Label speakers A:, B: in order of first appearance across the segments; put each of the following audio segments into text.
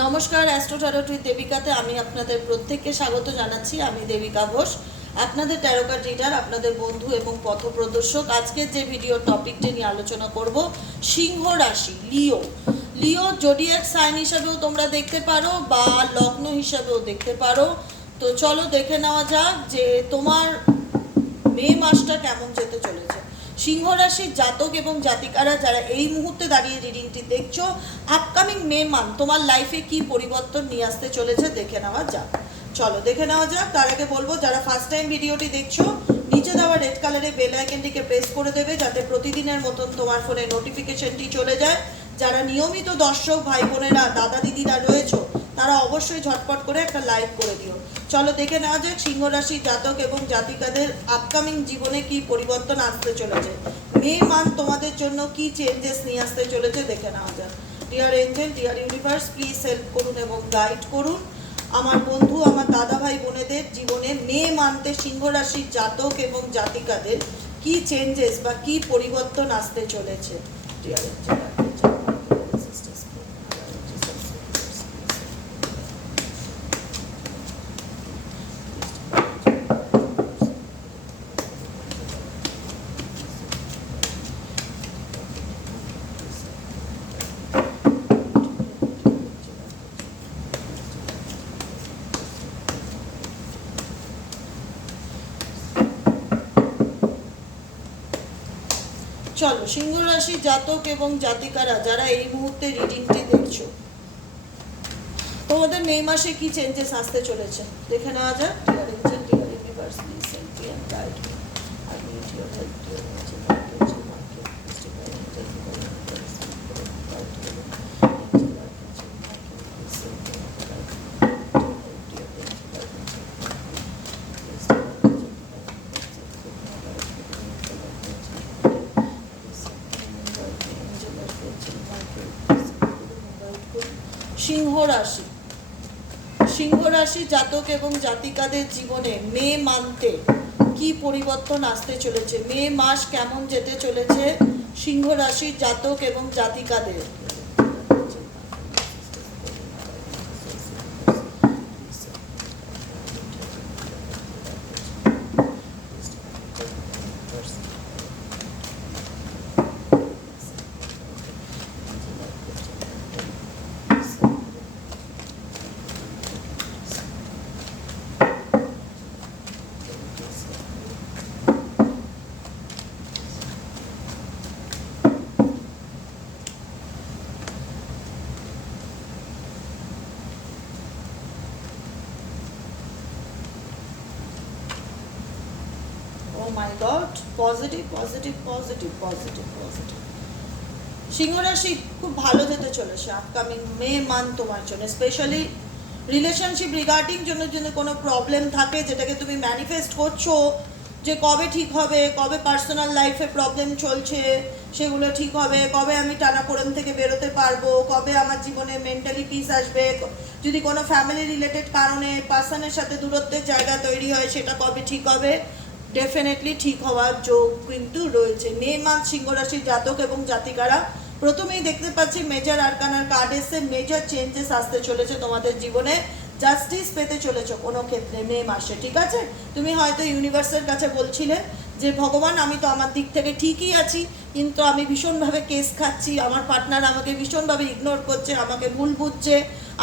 A: নমস্কার অ্যাস্ট্রোটারোটির দেবিকাতে আমি আপনাদের প্রত্যেককে স্বাগত জানাচ্ছি। আমি দেবিকা ঘোষ। আপনাদের ট্যারোকার রিডার আপনাদের বন্ধু এবং পথপ্রদর্শক, আজকের যে ভিডিও টপিকটি নিয়ে আলোচনা করব, সিংহ রাশি লিও লিও জোডিয়াক সাইন হিসাবেও তোমরা দেখতে পারো বা লগ্ন হিসাবেও দেখতে পারো। তো চলো দেখে নেওয়া যাক যে তোমার মে মাসটা কেমন যেতে চলেছে। সিংহ রাশির জাতক এবং জাতিকারা যারা এই মুহূর্তে দাঁড়িয়ে রিডিংটি দেখছ আপকামিং মে মান্থ তোমার লাইফে কি পরিবর্তন নিয়ে আসতে চলেছে দেখে নেওয়া যাক। চলো, দেখে নেওয়া যাক। তার আগে বলব, যারা ফার্স্ট টাইম ভিডিওটি দেখছ, নিচে দেওয়া রেড কালারের বেল আইকনটিকে প্রেস করে দেবে, যাতে প্রতিদিনের মতন তোমার ফোনে নোটিফিকেশনটি চলে যায়। যারা নিয়মিত দর্শক ভাই বোনেরা দাদা দিদিরা রয়েছো, তারা অবশ্যই ঝটপট করে একটা লাইক করে দিও। চলো দেখে নেওয়া যাক সিংহ রাশি জাতক এবং জাতিকাদের আপকামিং জীবনে কি পরিবর্তন আসতে চলেছে। মে মান্থ তোমাদের জন্য কি চেঞ্জেস নিয়ে আসতে চলেছে দেখে নেওয়া যাক। Dear angel dear universe please help করুন এবং গাইড করুন। আমার বন্ধু, আমার দাদা ভাই, বোনেদের জীবনে মে মান্থে সিংহ রাশির জাতক এবং জাতিকাদের কি চেঞ্জেস বা কি পরিবর্তন আসতে চলেছে? ডিয়ার এঞ্জেল চলো, সিংহ রাশি জাতক এবং জাতিকারা, যারা এই মুহূর্তে রিডিংটি দেখছ। তোমাদের মে মাসে কি চেঞ্জেস আসতে চলেছে? দেখে নেওয়া যাক। Dear angel dear universe guide I need your help dear angel angel market divine angel divine universe guide me সিংহ রাশি সিংহ রাশি জাতক এবং জাতিকাদের জীবনে মে মানতে কি পরিবর্তন আসতে চলেছে? মে মাস কেমন যেতে চলেছে? সিংহ রাশির জাতক এবং জাতিকাদের। My god positive positive positive positive positive সিংহ রাশি খুব ভালো যেতে চলেছে আপকামিং মে মান্থ তোমার জন্য স্পেশালি রিলেশনশিপ রিগার্ডিং জন্য জন্য কোনো প্রবলেম থাকে যেটাকে তুমি ম্যানিফেস্ট করছ যে কবে ঠিক হবে, কবে পার্সোনাল লাইফে প্রবলেম চলছে, সেগুলো ঠিক হবে, কবে আমি টানাপোড়েন থেকে বেরোতে পারব, কবে আমার জীবনে মেন্টালি পিস আসবে, যদি কোনো ফ্যামিলি রিলেটেড কারণে পার্সনের সাথে দূরত্বের জায়গা তৈরি হয়, সেটা কবে ঠিক হবে? ডেফিনেটলি ঠিক হওয়ার যোগ কিন্তু রয়েছে। মে মাস সিংহ রাশির জাতক এবং জাতিকারা, প্রথমেই দেখতে পাচ্ছি মেজর আরকানার কার্ড এসে মেজর চেঞ্জেস আসতে চলেছে তোমাদের জীবনে। জাস্টিস পেতে চলেছো কোনো ক্ষেত্রে মে মাসে ঠিক আছে? তুমি হয়তো ইউনিভার্সের কাছে বলছিলে যে, ভগবান, আমি তো আমার দিক থেকে ঠিকই আছি, কিন্তু আমি ভীষণভাবে কেস খাচ্ছি। আমার পার্টনার আমাকে ভীষণভাবে ইগনোর করছে, আমাকে ভুল বুঝছে।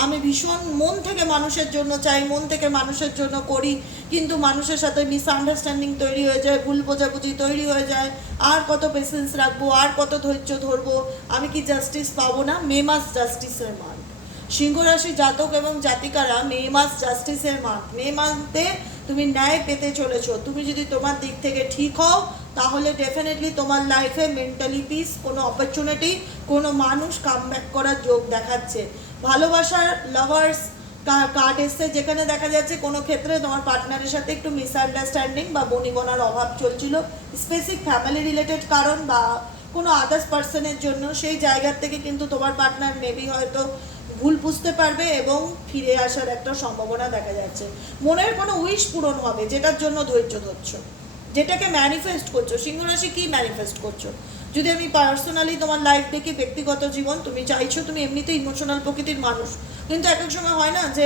A: আমি ভীষণ মন থেকে মানুষের জন্য চাই, মন থেকে মানুষের জন্য করি। কিন্তু মানুষের সাথে মিসআন্ডারস্ট্যান্ডিং তৈরি হয়ে যায়, ভুল বোঝাবুঝি তৈরি হয়ে যায়। আর কত পেশেন্স রাখব, আর কত ধৈর্য ধরবো, আমি কি জাস্টিস পাবো না? মে মাস জাস্টিসের মান সিংহ রাশি জাতক এবং জাতিকারা, মে মাস জাস্টিসের মান্থ মে মান্থে তুমি ন্যায় পেতে চলেছো। তুমি যদি তোমার দিক থেকে ঠিক হও, তাহলে ডেফিনেটলি তোমার লাইফে মেন্টালি পিস কোনো অপরচুনিটি কোনো মানুষ কাম ব্যাক করার যোগ দেখাচ্ছে। ভালোবাসার লাভার্স কার্ড এসছে, যেখানে দেখা যাচ্ছে কোনো ক্ষেত্রে তোমার পার্টনারের সাথে একটু মিসআন্ডারস্ট্যান্ডিং বা বনিবনার অভাব চলছিল স্পেসিফিক ফ্যামিলি রিলেটেড কারণ বা কোনো আদার্স পার্সনের জন্য, সেই জায়গার থেকে কিন্তু তোমার পার্টনার মেবি হয়তো ভুল বুঝতে পারবে এবং ফিরে আসার একটা সম্ভাবনা দেখা যাচ্ছে। মনের কোনো উইশ পূরণ হবে, যেটার জন্য ধৈর্য ধরছো, যেটাকে ম্যানিফেস্ট করছ সিংহ রাশি কি ম্যানিফেস্ট করছ? যদি আমি পার্সোনালি তোমার লাইফ দেখি ব্যক্তিগত জীবন, তুমি চাইছো তুমি এমনিতে ইমোশনাল প্রকৃতির মানুষ। কিন্তু এক এক সময় হয় না যে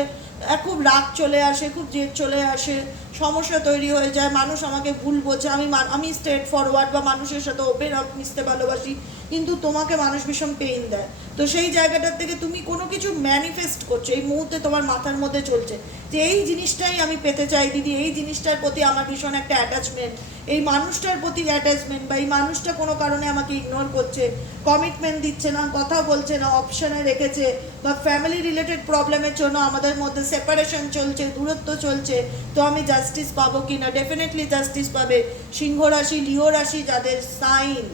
A: খুব রাগ চলে আসে, খুব জেদ চলে আসে, সমস্যা তৈরি হয়ে যায়, মানুষ আমাকে ভুল বোঝে, আমি আমি স্ট্রেট ফরওয়ার্ড বা মানুষের সাথে ওপেন আপ মিশতে ভালোবাসি, কিন্তু তোমাকে মানুষ ভীষণ পেইন দেয়। তো সেই জায়গাটার থেকে তুমি কোনো কিছু ম্যানিফেস্ট করছ, এই মুহূর্তে তোমার মাথার মধ্যে চলছে। যে এই জিনিসটাই আমি পেতে চাই, দিদি, এই জিনিসটার প্রতি আমার ভীষণ একটা অ্যাটাচমেন্ট এই মানুষটার প্রতি অ্যাটাচমেন্ট বা এই মানুষটা কোনো কারণে আমাকে ইগনোর করছে কমিটমেন্ট দিচ্ছে না কথা বলছে না অপশানে রেখেছে, বা ফ্যামিলি রিলেটেড প্রবলেমের জন্য আমাদের মধ্যে সেপারেশন চলছে, দূরত্ব চলছে, তো আমি জাস্টিস পাবো কি না ডেফিনেটলি জাস্টিস পাবে। সিংহ রাশি লিও রাশি যাদের সাইন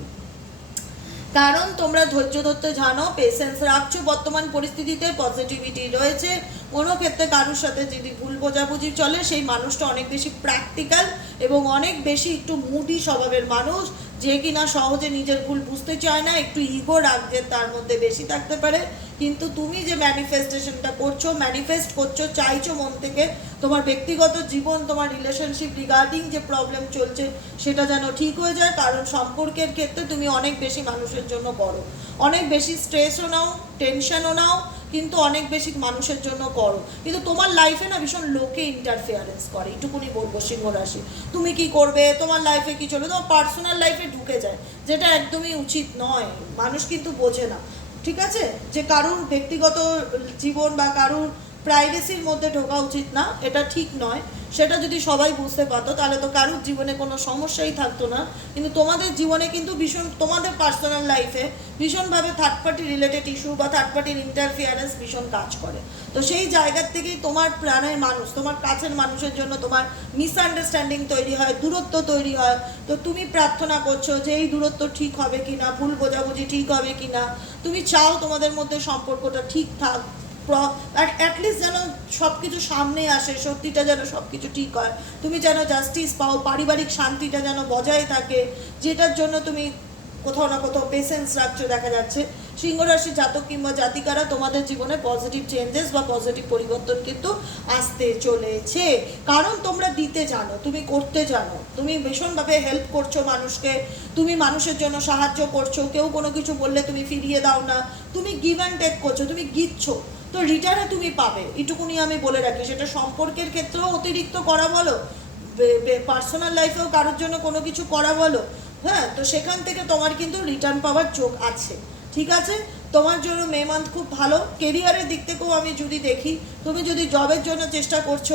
A: কারণ তোমরা ধৈর্য ধরতে জানো পেশেন্স রাখছো, বর্তমান পরিস্থিতিতে পজিটিভিটি রয়েছে। কোনো ক্ষেত্রে কারোর সাথে যদি ভুল বোঝাবুঝি চলে, সেই মানুষটা অনেক বেশি প্র্যাকটিক্যাল এবং অনেক বেশি একটু মুডি স্বভাবের মানুষ, যে কিনা সহজে নিজের ভুল বুঝতে চায় না, একটু ইগো রাখছে তার মধ্যে বেশি থাকতে পারে। কিন্তু তুমি যে ম্যানিফেস্টেশনটা করছ ম্যানিফেস্ট করছ, চাইছো মন থেকে, তোমার ব্যক্তিগত জীবন, তোমার রিলেশনশিপ রিগার্ডিং যে প্রবলেম চলছে, সেটা যেন ঠিক হয়ে যায়। কারণ সম্পর্কের ক্ষেত্রে তুমি অনেক বেশি মানুষের জন্য করো অনেক বেশি স্ট্রেসও নাও টেনশনও নাও, কিন্তু অনেক বেশি মানুষের জন্য করো। কিন্তু তোমার লাইফে না ভীষণ লোকে ইন্টারফিয়ারেন্স করে। এইটুকুনি বলব সিংহ রাশি। তুমি কি করবে? তোমার লাইফে কি চলবে? তোমার পার্সোনাল লাইফে ঢুকে যায়। যেটা একদমই উচিত নয়। মানুষ কিন্তু বোঝে না। ঠিক আছে? যে কারুর ব্যক্তিগত জীবন বা কারুর প্রাইভেসির মধ্যে ঢোকা উচিত না, এটা ঠিক নয়। সেটা যদি সবাই বুঝতে পারতো, তাহলে তো কারোর জীবনে কোনো সমস্যাই থাকতো না। কিন্তু তোমাদের জীবনে কিন্তু ভীষণ, তোমাদের পার্সোনাল লাইফে ভীষণভাবে থার্ড পার্টি রিলেটেড ইস্যু বা থার্ড পার্টির ইন্টারফিয়ারেন্স ভীষণ কাজ করে। তো সেই জায়গার থেকেই তোমার প্রাণের মানুষ, তোমার কাছের মানুষের জন্য তোমার মিসআন্ডারস্ট্যান্ডিং তৈরি হয়, দূরত্ব তৈরি হয়। তো তুমি প্রার্থনা করছ যে এই দূরত্ব ঠিক হবে কি না ভুল বোঝাবুঝি ঠিক হবে কি না তুমি চাও তোমাদের মধ্যে সম্পর্কটা ঠিক থাক সব কিছু সামনে আসে, সত্যিটা যেন সব কিছু ঠিক হয়। তুমি যেন জাস্টিস পাও, পারিবারিক শান্তিটা যেন বজায় থাকে, যেটার জন্য তুমি কোথাও না কোথাও পেশেন্স রাখছো দেখা যাচ্ছে। সিংহরাশি জাতক কিংবা জাতিকারা তোমাদের জীবনে পজিটিভ চেঞ্জেস বা পজিটিভ পরিবর্তন কিন্তু আসতে চলেছে। কারণ তোমরা দিতে জানো, তুমি করতে জানো। তুমি ভীষণভাবে হেল্প করছ মানুষকে, তুমি মানুষের জন্য সাহায্য করছ। কেউ কোনো কিছু বললে তুমি ফিরিয়ে দাও না। তুমি গিভ অ্যান্ড টেক করছ, তুমি দিচ্ছ তো রিটার্নে তুমি পাবে। এটুকুনি আমি বলে রাখি। সেটা সম্পর্কের ক্ষেত্রেও অতিরিক্ত করা বলো পার্সোনাল লাইফেও কারোর জন্য কোনো কিছু করা বলো হ্যাঁ? তো সেখান থেকে তোমার কিন্তু রিটার্ন পাওয়ার চোখ আছে। ঠিক আছে? তোমার জন্য মে মান্থ খুব ভালো। কেরিয়ারের দিক থেকেও আমি যদি দেখি, তুমি যদি জবের জন্য চেষ্টা করছ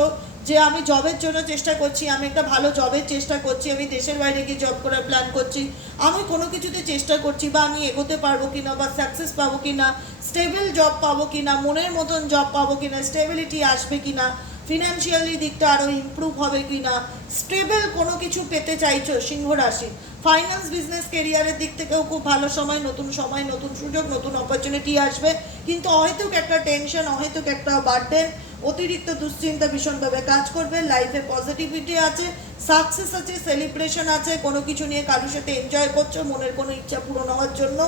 A: যে আমি জবের জন্য চেষ্টা করছি, আমি একটা ভালো জবের চেষ্টা করছি, আমি দেশের বাইরে গিয়ে জব করার প্ল্যান করছি, আমি কোনো কিছুতে চেষ্টা করছি বা আমি এগোতে পারব কিনা বা সাকসেস পাবো কিনা স্টেবল জব পাবো কিনা, মনের মতন জব পাবো কিনা স্টেবিলিটি আসবে কিনা ফিনান্সিয়ালি দিকটা আরও ইমপ্রুভ হবে কিনা স্টেবল কোনো কিছু পেতে চাইছো, সিংহ রাশি। ফাইন্যান্স বিজনেস কেরিয়ারের দিক থেকেও খুব ভালো সময়, নতুন সময়, নতুন সুযোগ, নতুন অপরচুনিটি আসবে। কিন্তু অহেতুক একটা টেনশন অহেতুক একটা বার্ডেন অতিরিক্ত দুশ্চিন্তা ভীষণভাবে কাজ করবে লাইফে পজিটিভিটি আছে সাকসেস আছে সেলিব্রেশন আছে, কোনো কিছু নিয়ে কারোর সাথে এনজয় করছ, মনের কোনো ইচ্ছা পূরণ হওয়ার জন্য।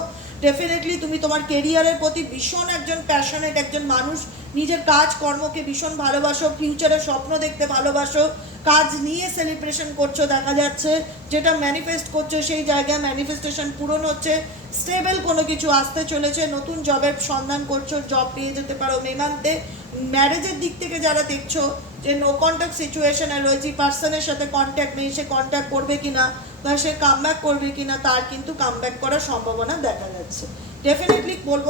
A: ডেফিনেটলি তুমি তোমার কেরিয়ারের প্রতি ভীষণ একজন প্যাশনেট একজন মানুষ, নিজের কাজ কর্মকে ভীষণ ভালোবাসো ফিউচারে স্বপ্ন দেখতে ভালোবাসো, কাজ নিয়ে সেলিব্রেশন করছ, দেখা যাচ্ছে, যেটা ম্যানিফেস্ট করছ, সেই জায়গায় ম্যানিফেস্টেশন পূরণ হচ্ছে। স্টেবল কোনো কিছু আসতে চলেছে, নতুন জবের সন্ধান করছ, জব পেয়ে যেতে পারো। মেমান্তে ম্যারেজের দিক থেকে যারা দেখছ যে নো কন্ট্যাক্ট সিচুয়েশনে রয়েছে পার্সনের সাথে কন্ট্যাক্ট নেই, সে কন্ট্যাক্ট করবে কিনা বা সে কামব্যাক করবে কিনা, তার কিন্তু কামব্যাক করার সম্ভাবনা দেখা যাচ্ছে। ডেফিনেটলি বলব,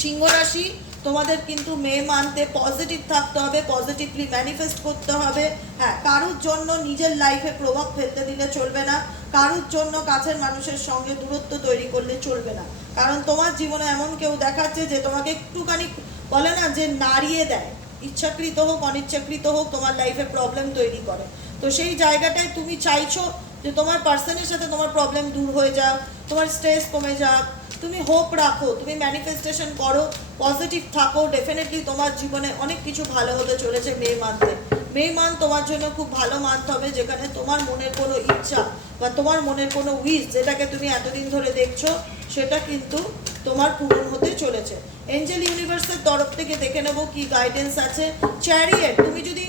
A: সিংহ রাশি, তোমাদের কিন্তু মে মান্থে পজিটিভ থাকতে হবে পজিটিভলি ম্যানিফেস্ট করতে হবে। হ্যাঁ কারোর জন্য নিজের লাইফে প্রভাব ফেলতে দিলে চলবে না। কারোর জন্য কাছের মানুষের সঙ্গে দূরত্ব তৈরি করলে চলবে না। কারণ তোমার জীবনে এমন কেউ দেখাচ্ছে যে তোমাকে একটুখানি বলে না যে নাড়িয়ে দেয়। ইচ্ছাকৃত হোক, অনিচ্ছাকৃত হোক, তোমার লাইফে প্রবলেম তৈরি করে। তো সেই জায়গাটায় তুমি চাইছো যে তোমার পার্সনের সাথে তোমার প্রবলেম দূর হয়ে যাক, তোমার স্ট্রেস কমে যাক। তুমি হোপ রাখো, তুমি ম্যানিফেস্টেশন করো পজিটিভ থাকো। ডেফিনেটলি তোমার জীবনে অনেক কিছু ভালো হতে চলেছে মে মান্থে মে মান্থ তোমার জন্য খুব ভালো মান্থ হবে, যেখানে তোমার মনের কোনো ইচ্ছা বা তোমার মনের কোনো উইশ যেটাকে তুমি এতদিন ধরে দেখছ, সেটা কিন্তু তোমার পূরণ হতে চলেছে। এঞ্জেল ইউনিভার্সের তরফ থেকে দেখে নেব কি গাইডেন্স আছে। চ্যারিয়েট তুমি যদি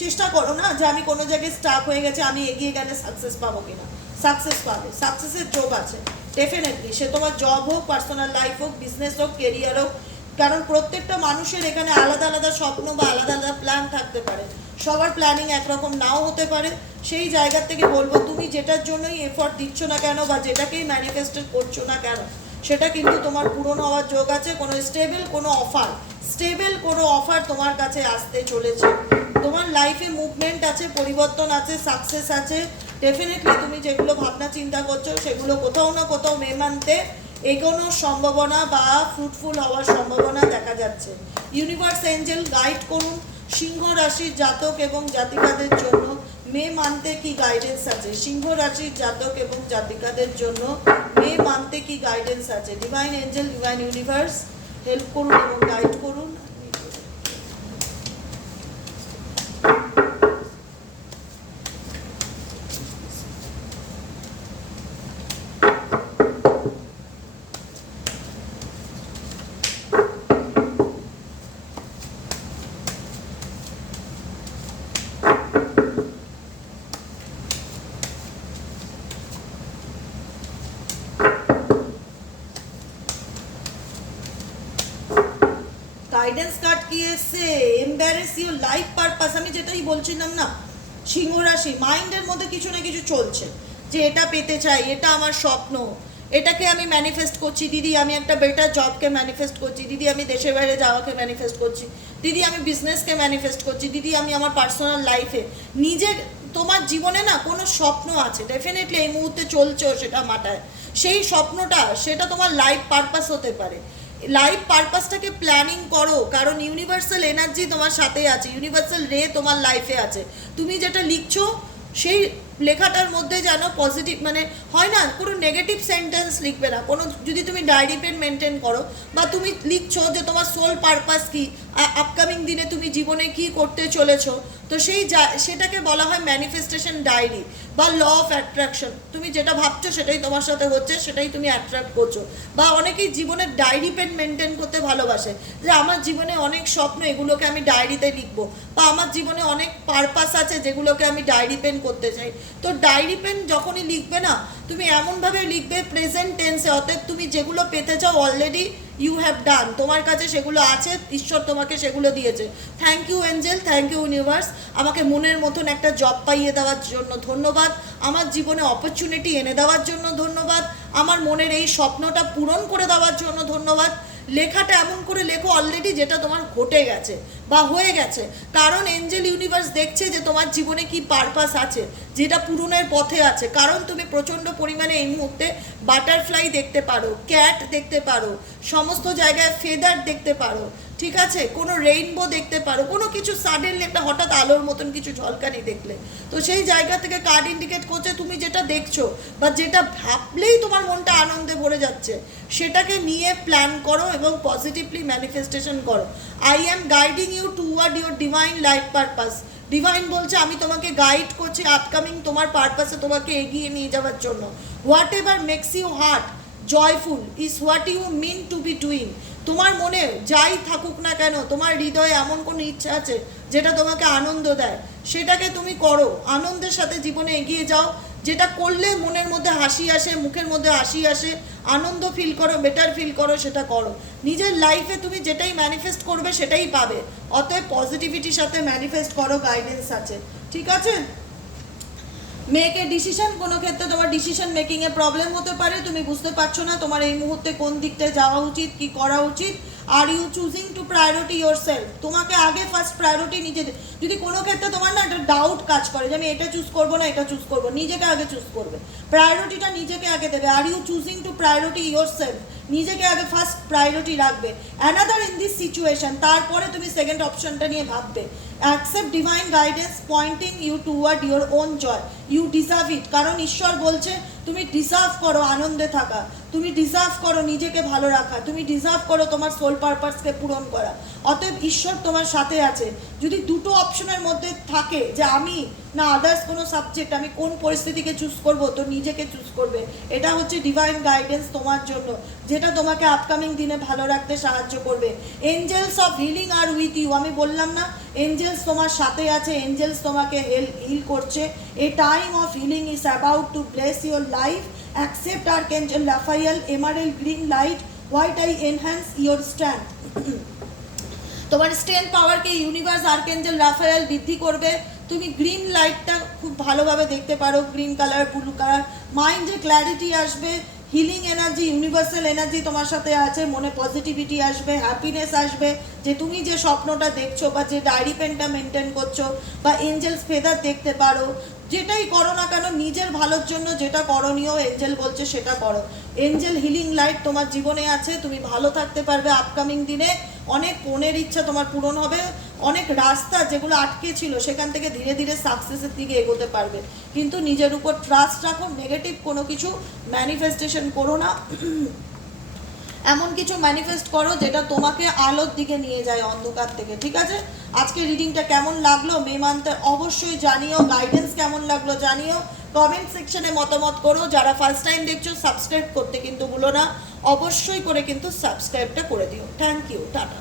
A: চেষ্টা করো না যে আমি কোনো জায়গায় স্টাক হয়ে গেছে, আমি এগিয়ে গেলে সাকসেস পাবো কিনা। সাকসেস পাবে সাকসেসের যোগ আছে। ডেফিনেটলি সে তোমার জব হোক পার্সোনাল লাইফ হোক বিজনেস হোক কেরিয়ার হোক কারণ প্রত্যেকটা মানুষের এখানে আলাদা আলাদা স্বপ্ন বা আলাদা আলাদা প্ল্যান থাকতে পারে। সবার প্ল্যানিং একরকম নাও হতে পারে। সেই জায়গা থেকে বলব, তুমি যেটার জন্যই এফর্ট দিচ্ছ না কেন বা যেটাকেই ম্যানিফেস্টেড করছ না কেন, সেটা কিন্তু তোমার পূরণ হওয়ার যোগ আছে। কোনো স্টেবল কোনো অফার স্টেবল কোনো অফার তোমার কাছে আসতে চলেছে। তোমার লাইফে মুভমেন্ট আছে, পরিবর্তন আছে সাকসেস আছে। ডেফিনেটলি তুমি যেগুলো ভাবনা চিন্তা করছ, সেগুলো কোথাও না কোথাও মে মান্থে এগোনোর সম্ভাবনা বা ফ্রুটফুল হওয়ার সম্ভাবনা দেখা যাচ্ছে। ইউনিভার্স এঞ্জেল গাইড করুন, সিংহ রাশির জাতক এবং জাতিকাদের জন্য। মে মান্থে কি গাইডেন্স আছে? সিংহ রাশির জাতক এবং জাতিকাদের জন্য মে মান্থে কি গাইডেন্স আছে? Divine angel divine universe help করুন এবং গাইড করুন গাইডেন্স কার্ড কি এসছে এম্বারেস ইউর লাইফ পারপাস আমি যেটাই বলছিলাম না সিংহ রাশি মাইন্ডের মধ্যে কিছু না কিছু চলছে। যে এটা পেতে চাই, এটা আমার স্বপ্ন, এটাকে আমি ম্যানিফেস্ট করছি, দিদি আমি একটা বেটার জবকে ম্যানিফেস্ট করছি, দিদি আমি দেশের বাইরে যাওয়াকে ম্যানিফেস্ট করছি, দিদি আমি বিজনেসকে ম্যানিফেস্ট করছি, দিদি আমি আমার পার্সোনাল লাইফে নিজের, তোমার জীবনে না কোনো স্বপ্ন আছে ডেফিনেটলি এই মুহূর্তে চলছেও সেটা মাথায়। সেই স্বপ্নটা, সেটা তোমার লাইফ পারপাস হতে পারে। লাইফ পারপাসটাকে প্ল্যানিং করো, কারণ ইউনিভার্সাল এনার্জি তোমার সাথেই আছে ইউনিভার্সাল রে তোমার লাইফে আছে। তুমি যেটা লিখছো, সেই লেখাটার মধ্যে যেন পজিটিভ মানে হয় না, কোনো নেগেটিভ সেন্টেন্স লিখবে না। কোনো, যদি তুমি ডায়েরি পেন মেনটেন করো, বা তুমি লিখছো যে তোমার সোল পারপাস কি আপকামিং দিনে তুমি জীবনে কি করতে চলেছো? তো সেই সেটাকে বলা হয় ম্যানিফেস্টেশন ডায়েরি বা ল অফ অ্যাট্রাকশন তুমি যেটা ভাবছ সেটাই তোমার সাথে হচ্ছে, সেটাই তুমি অ্যাট্রাক্ট করছ। বা অনেকেই জীবনের ডায়েরি পেন মেনটেন করতে ভালোবাসে যে আমার জীবনে অনেক স্বপ্ন, এগুলোকে আমি ডায়েরিতে লিখব। বা আমার জীবনে অনেক পারপাস আছে যেগুলোকে আমি ডায়েরি পেন করতে চাই। তো ডায়েরি পেন যখনই লিখবে না, তুমি এমনভাবে লিখবে প্রেজেন্ট টেন্সে অতএব তুমি যেগুলো পেতে চাও অলরেডি ইউ হ্যাভ ডান তোমার কাছে সেগুলো আছে, ঈশ্বর তোমাকে সেগুলো দিয়েছে। Thank you angel thank you universe আমাকে মনের মতন একটা জব পাইয়ে দেওয়ার জন্য ধন্যবাদ। আমার জীবনে অপরচুনিটি এনে দেওয়ার জন্য ধন্যবাদ। আমার মনের এই স্বপ্নটা পূরণ করে দেওয়ার জন্য ধন্যবাদ। লেখাটা এমন করে লেখো অলরেডি যেটা তোমার ঘটে গেছে বা হয়ে গেছে। কারণ এঞ্জেল ইউনিভার্স দেখছে যে তোমার জীবনে কি পারপাস আছে, যেটা পূরণের পথে আছে। কারণ তুমি প্রচণ্ড পরিমাণে এই মুহূর্তে বাটারফ্লাই দেখতে পারো ক্যাট দেখতে পারো, সমস্ত জায়গায় ফেদার দেখতে পারো। ঠিক আছে? কোনো রেইনবো দেখতে পারো, কোনো কিছু সাডেনলি একটা হঠাৎ আলোর মতন কিছু ঝলকানি দেখলে। তো সেই জায়গা থেকে কার্ড ইন্ডিকেট করছে, তুমি যেটা দেখছ বা যেটা ভাবলেই তোমার মনটা আনন্দে ভরে যাচ্ছে, সেটাকে নিয়ে প্ল্যান করো এবং পজিটিভলি ম্যানিফেস্টেশন করো। I am guiding you toward your divine life purpose divine বলছে, আমি তোমাকে গাইড করছি আপকামিং তোমার পারপাসে তোমাকে এগিয়ে নিয়ে যাওয়ার জন্য। Whatever makes you heart joyful is what you mean to be doing তোমার মনে যাই থাকুক না কেন, তোমার হৃদয়ে এমন কোনো ইচ্ছা আছে যেটা তোমাকে আনন্দ দেয়? সেটাকে তুমি করো। আনন্দের সাথে জীবনে এগিয়ে যাও। যেটা করলে মনের মধ্যে হাসি আসে, মুখের মধ্যে হাসি আসে, আনন্দ ফিল করো বেটার ফিল করো, সেটা করো। নিজের লাইফে তুমি যেটাই ম্যানিফেস্ট করবে সেটাই পাবে। অতএব পজিটিভিটির সাথে ম্যানিফেস্ট করো গাইডেন্স আছে। ঠিক আছে? মেয়েকে ডিসিশন কোনো ক্ষেত্রে তোমার ডিসিশন মেকিং এ প্রবলেম হতে পারে, তুমি বুঝতে পারছ না তোমার এই মুহূর্তে কোন দিকটায় যাওয়া উচিত, কি করা উচিত are you choosing to priority yourself তোমাকে আগে ফার্স্ট প্রায়োরিটি নিজে যদি কোনো ক্ষেত্রে তোমার না একটা ডাউট কাজ করে যে আমি এটা চুজ করব না, এটা চুজ করব, নিজেকে আগে চুজ করবে। প্রায়োরিটিটা নিজেকে আগে দেবে। Are you choosing to priority yourself নিজেকে আগে ফার্স্ট প্রায়োরিটি রাখবে। অ্যানাদার ইন দিস সিচুয়েশন তারপরে তুমি সেকেন্ড অপশনটা নিয়ে ভাববে। Accept divine guidance pointing you toward your own joy you deserve it কারণ ঈশ্বর বলছে, তুমি ডিজার্ভ করো আনন্দে থাকা। তুমি ডিজার্ভ করো নিজেকে ভালো রাখা। তুমি ডিজার্ভ করো তোমার সোল পারপাসকে পূরণ করা। অতএব ঈশ্বর তোমার সাথে আছে। যদি দুটো অপশনের মধ্যে থাকে যে আমি না আদার্স কোনো সাবজেক্ট আমি কোন পরিস্থিতিকে চুজ করব, তো নিজেকে চুজ করবে। এটা হচ্ছে ডিভাইন গাইডেন্স তোমার জন্য, যেটা তোমাকে আপকামিং দিনে ভালো রাখতে সাহায্য করবে। Angels of healing are with you আমি বললাম না এঞ্জেলস তোমার সাথে আছে এঞ্জেলস তোমাকে হেল হিল করছে। A time of healing is about to bless your life accept archangel Raphael emerald green light white I enhance your stand তোমার স্ট্রেংথ পাওয়ারকে ইউনিভার্স আর্কেঞ্জেল রাফায়েল বৃদ্ধি করবে। তুমি গ্রিন লাইটটা খুব ভালোভাবে দেখতে পারো গ্রিন কালার ব্লু কালার মাইন্ডে ক্ল্যারিটি আসবে। হিলিং এনার্জি ইউনিভার্সাল এনার্জি তোমার সাথে আছে, মনে পজিটিভিটি আসবে হ্যাপিনেস আসবে। যে তুমি যে স্বপ্নটা দেখছ বা যে ডায়েরি পেনটা মেনটেন করছ বা এঞ্জেলস ফেদার দেখতে পারো যেটাই করো না কেন, নিজের ভালোর জন্য যেটা করণীয় এঞ্জেল বলছে সেটা করো। এঞ্জেল হিলিং লাইট তোমার জীবনে আছে, তুমি ভালো থাকতে পারবে আপকামিং দিনে। অনেক মনের ইচ্ছা তোমার পূরণ হবে। অনেক রাস্তা যেগুলো আটকে ছিল, সেখান থেকে ধীরে ধীরে সাকসেসের দিকে এগোতে পারবে। কিন্তু নিজের উপর ট্রাস্ট রাখো নেগেটিভ কোনো কিছু ম্যানিফেস্টেশন করো না। এমন কিছু ম্যানিফেস্ট করো যেটা তোমাকে আলোর দিকে নিয়ে যায় অন্ধকার থেকে, ঠিক আছে? আজকে রিডিংটা কেমন লাগল মে মান্থে অবশ্যই জানিও গাইডেন্স কেমন লাগল জানিও কমেন্ট সেকশনে মতামত করো, যারা ফার্স্ট টাইম দেখছ সাবস্ক্রাইব করতে কিন্তু ভুলো না, অবশ্যই করে কিন্তু সাবস্ক্রাইবটা করে দিও। Thank you tata.